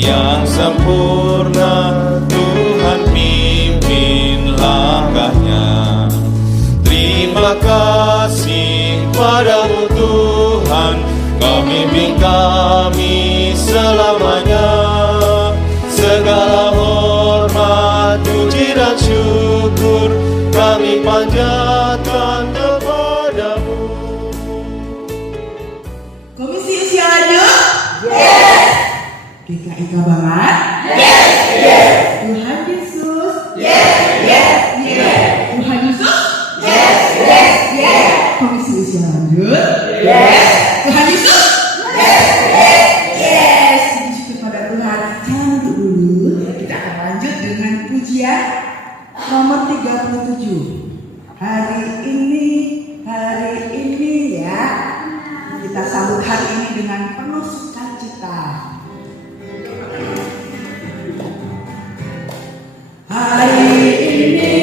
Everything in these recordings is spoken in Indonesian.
yang sempurna, Tuhan pimpin langkahnya. Terima kasih padamu Tuhan, Kau bimbing kami selamanya. Segala hormat, puji dan syukur kami panjatkan kepadamu. Komisi Usia Lanjut? Yes! GKI Kabangan? Yes, yes. Tuhan Yesus? Yes, yes, yes. Tuhan Yesus? Yes, yes, yes. Komisi Usia Lanjut? Yes. Tuhan Yesus? Yes, yes, Yes! Puji syukur pada Tuhan. Jangan duduk dulu. Kita akan lanjut dengan pujian nomor 37. Hari ini ya. Kita sambut hari ini dengan penuh sukacita. Hari ini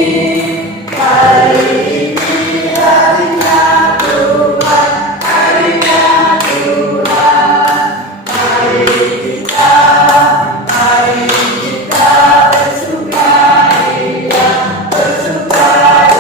harinya Tuhan, harinya Tuhan. Mari kita bersukaria, bersukaria.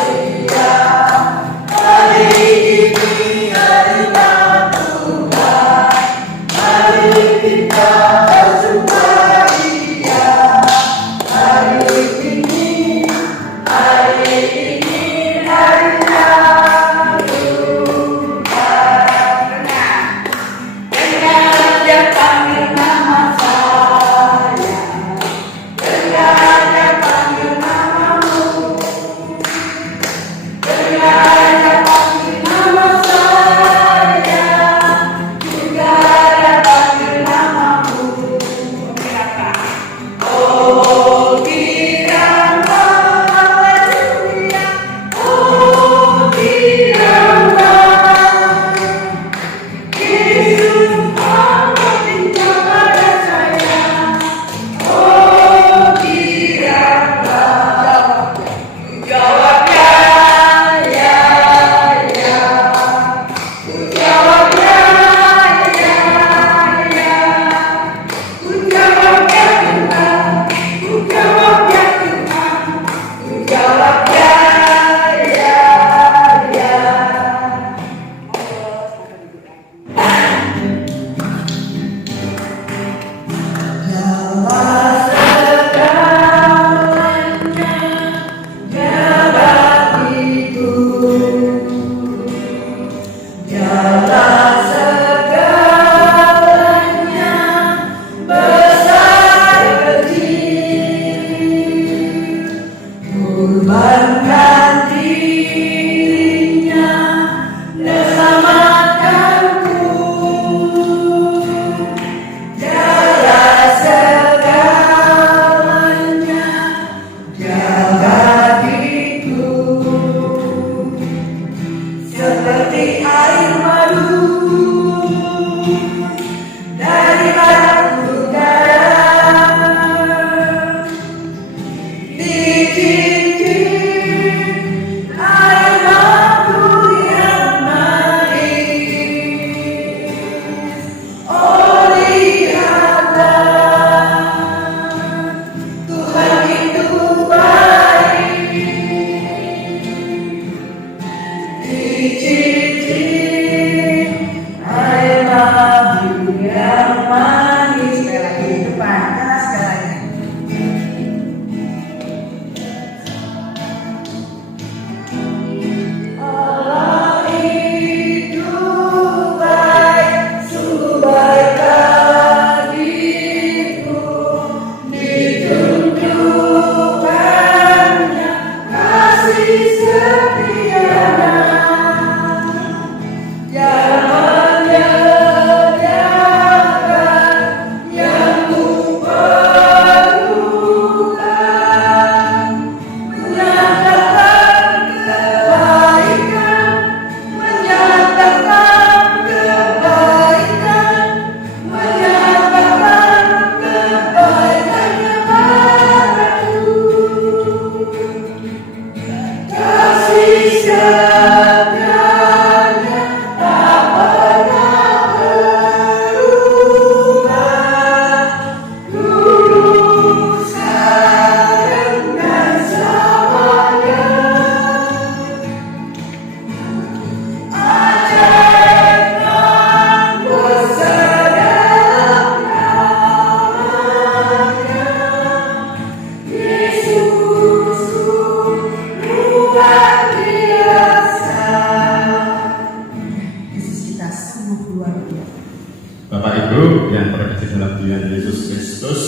Ibu yang terkasih dalam Tuhan Yesus Kristus,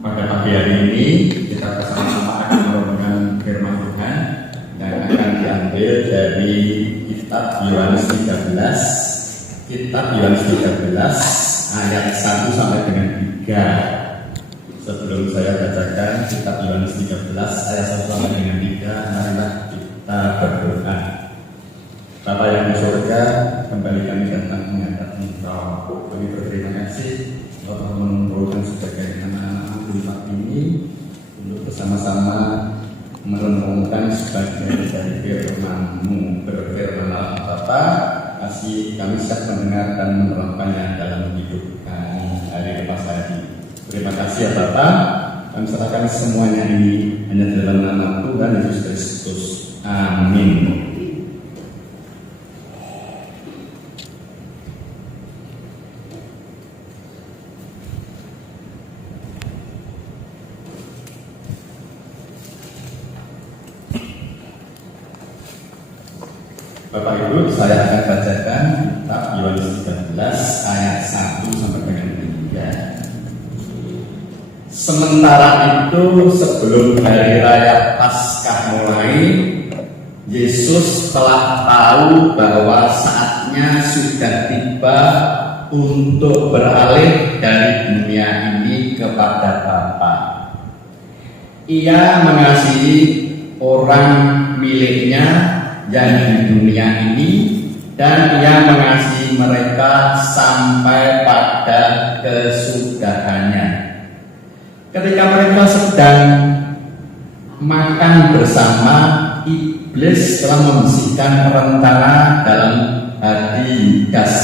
pada pagi hari ini kita bersama-sama akan merenungkan firman Tuhan yang akan diambil dari kitab Yohanes 13, ayat 1 sampai dengan 3. Sebelum saya bacakan kitab Yohanes 13 ayat 1 sampai dengan 3, marilah kita berdoa. Bapa yang di surga, kembali kami datang menghadap Engkau. Kami berterima kasih telah menurunkan sebagai anak-anak tempat ini untuk bersama-sama merenungkan sebagian dari firman-Mu. Berfirmanlah Bapa, kasih kami siap mendengar dan menerapkannya dalam hidup kami hari lepas hari. Terima kasih ya Bapa. Kami serahkan semuanya ini hanya dalam nama Tuhan Yesus Kristus. Amin. Bapak Ibu, saya akan bacakan kitab Yohanes 13 ayat 1 sampai dengan 3. Sementara itu, sebelum hari raya Paskah mulai, Yesus telah tahu bahwa saatnya sudah tiba untuk beralih dari dunia ini kepada Bapa. Ia mengasihi orang miliknya yang di dunia ini, dan ia mengasihi mereka sampai pada kesudahannya. Ketika mereka sedang makan bersama, iblis telah membisikkan rencana dalam hati Yudas,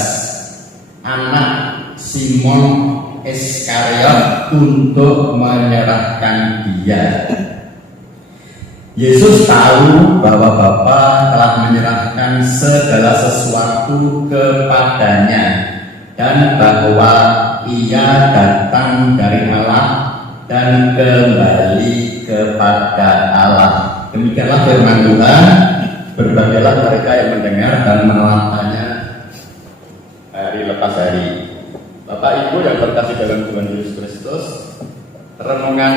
anak Simon Iskariot, untuk menyerahkan dia. Yesus tahu bahwa Bapa telah menyerahkan segala sesuatu kepadanya, dan bahwa ia datang dari Allah dan kembali kepada Allah. Demikianlah firman Tuhan. Berbahagialah mereka yang mendengar dan meneladaninya hari lepas hari. Bapak Ibu yang terkasih dalam Tuhan Yesus Kristus, renungan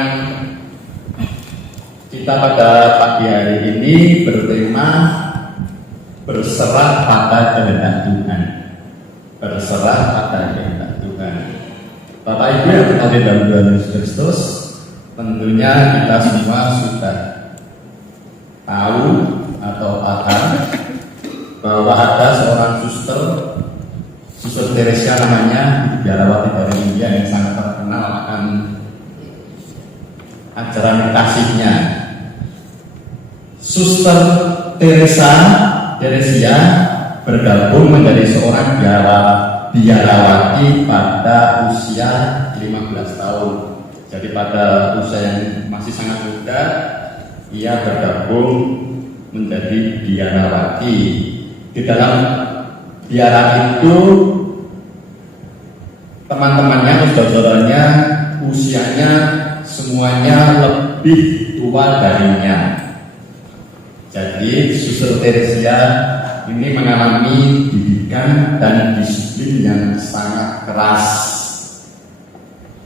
kita pada pagi hari ini bertema berserah pada kehendak Tuhan. Berserah pada kehendak Tuhan. Bapak Ibu yang terkasih dalam Tuhan Yesus Kristus, tentunya kita semua sudah tahu atau paham bahwa ada seorang suster Teresa namanya, biarawati dari India, yang sangat terkenal akan ajaran kasihnya. Suster Teresia bergabung menjadi seorang biarawati pada usia 15 tahun. Jadi pada usia yang masih sangat muda, ia bergabung menjadi biarawati. Di dalam biara itu, teman-temannya, saudara-saudaranya, usianya semuanya lebih tua darinya. Jadi Suster Teresia ini mengalami didikan dan disiplin yang sangat keras.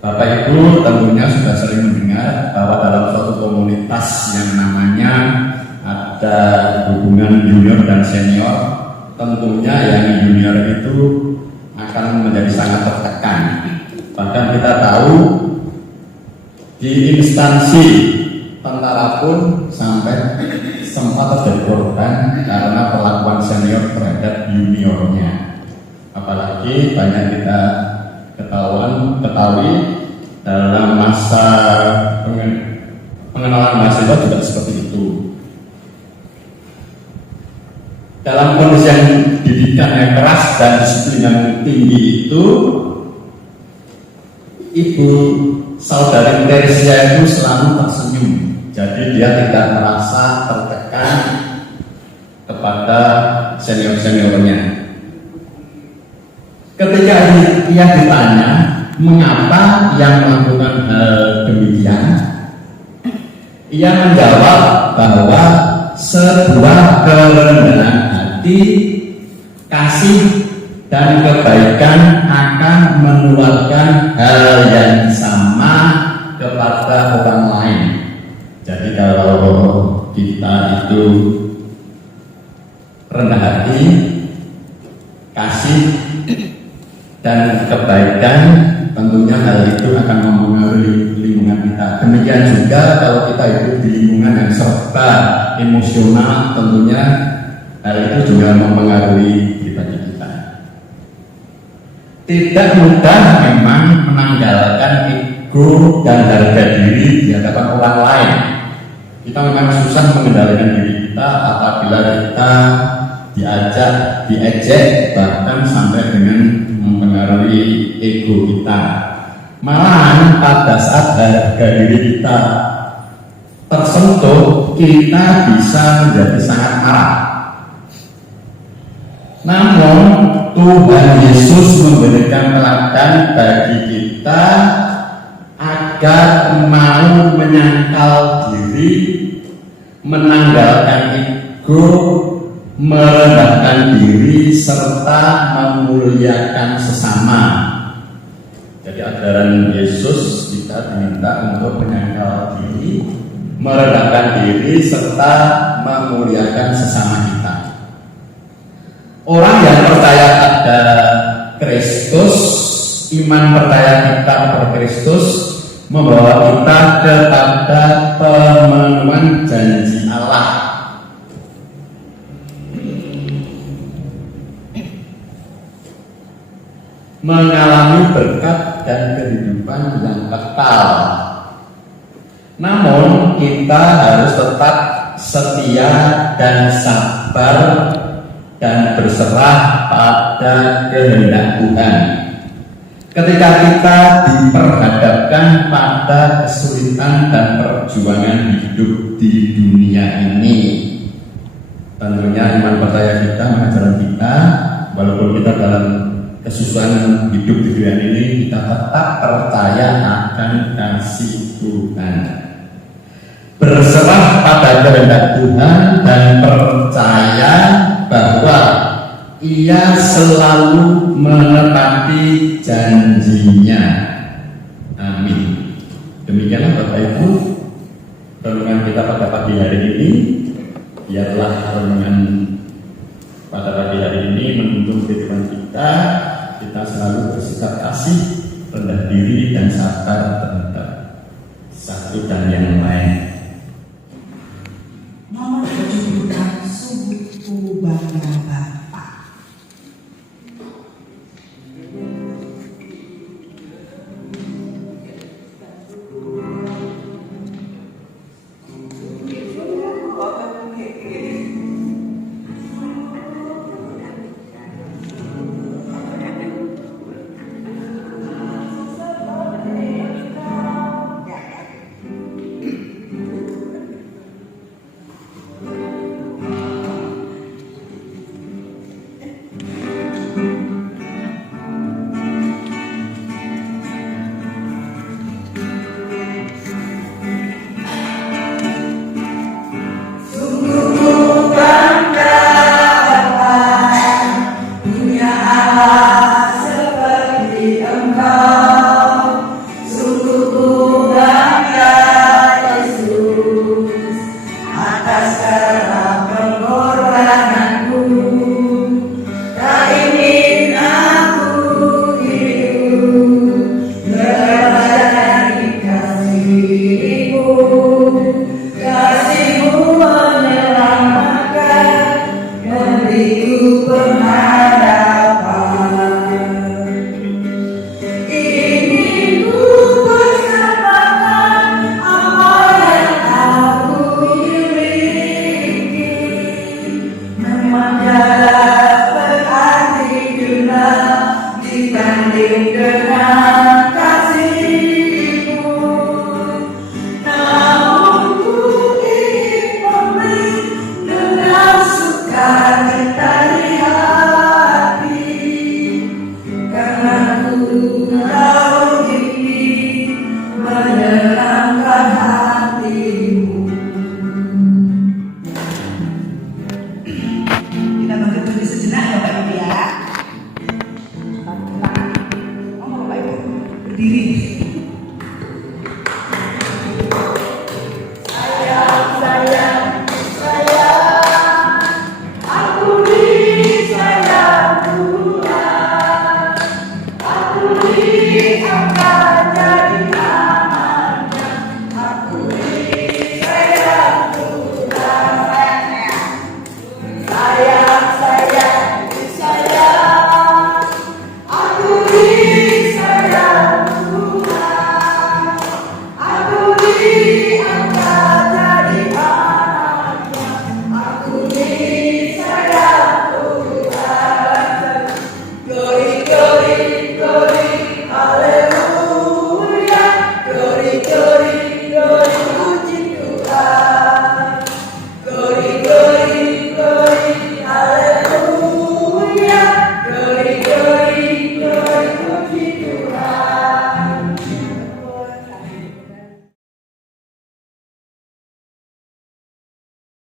Bapak Ibu tentunya sudah sering mendengar bahwa dalam suatu komunitas yang namanya ada hubungan junior dan senior, tentunya yang junior itu akan menjadi sangat tertekan. Bahkan kita tahu di instansi tentara pun sampai sempat terjadi korban karena perlakuan senior terhadap juniornya. Apalagi banyak kita ketahui dalam masa pengenalan mahasiswa juga seperti itu. Dalam kondisi yang didikan yang keras dan disiplin yang tinggi itu, Ibu saudari Teresia itu selalu tersenyum. Jadi dia tidak merasa tertekan kepada senior-seniornya. Ketika ia ditanya mengapa ia melakukan hal demikian, ia menjawab bahwa sebuah kerendahan hati, kasih, dan kebaikan akan menularkan hal yang sama kepada orang lain. Jadi kalau kita itu rendah hati, kasih dan kebaikan, tentunya hal itu akan mempengaruhi lingkungan kita. Demikian juga kalau kita hidup di lingkungan yang serba emosional, tentunya hal itu juga mempengaruhi pribadi kita. Tidak mudah memang menanggalkan ego dan harga diri di hadapan orang lain. Kita memang susah mengendalikan diri kita apabila kita diejek, bahkan sampai dengan mempengaruhi ego kita. Malahan pada saat harga diri kita tersentuh, kita bisa menjadi sangat marah. Namun Tuhan Yesus memberikan teladan bagi kita agar mau menyangkal diri, menanggalkan ego, merendahkan diri, serta memuliakan sesama. Jadi ajaran Yesus kita diminta untuk menyangkal diri, merendahkan diri, serta memuliakan sesama kita. Orang yang percaya pada Kristus, iman percaya kita kepada Kristus, membawa kita kepada pemenuhan janji Allah. Mengalami berkat dan kehidupan yang kekal. Namun kita harus tetap setia dan sabar dan berserah pada kehendak Tuhan. Ketika kita diperhadapkan pada kesulitan dan perjuangan hidup di dunia ini, tentunya iman percaya kita mengajarkan kita, walaupun kita dalam kesusahan hidup di dunia ini, kita tetap percaya akan kasih Tuhan, berserah pada kehendak Tuhan dan percaya bahwa Ia selalu menepati janjinya. Amin. Demikianlah Bapak Ibu, renungan kita pada pagi hari ini. Biarlah renungan pada pagi hari ini menuntun kehidupan kita. Kita selalu bersikap kasih, rendah diri, dan sabar terhadap satu dan yang lain. Nomor 76, Sungguh Bangga Bapa. diri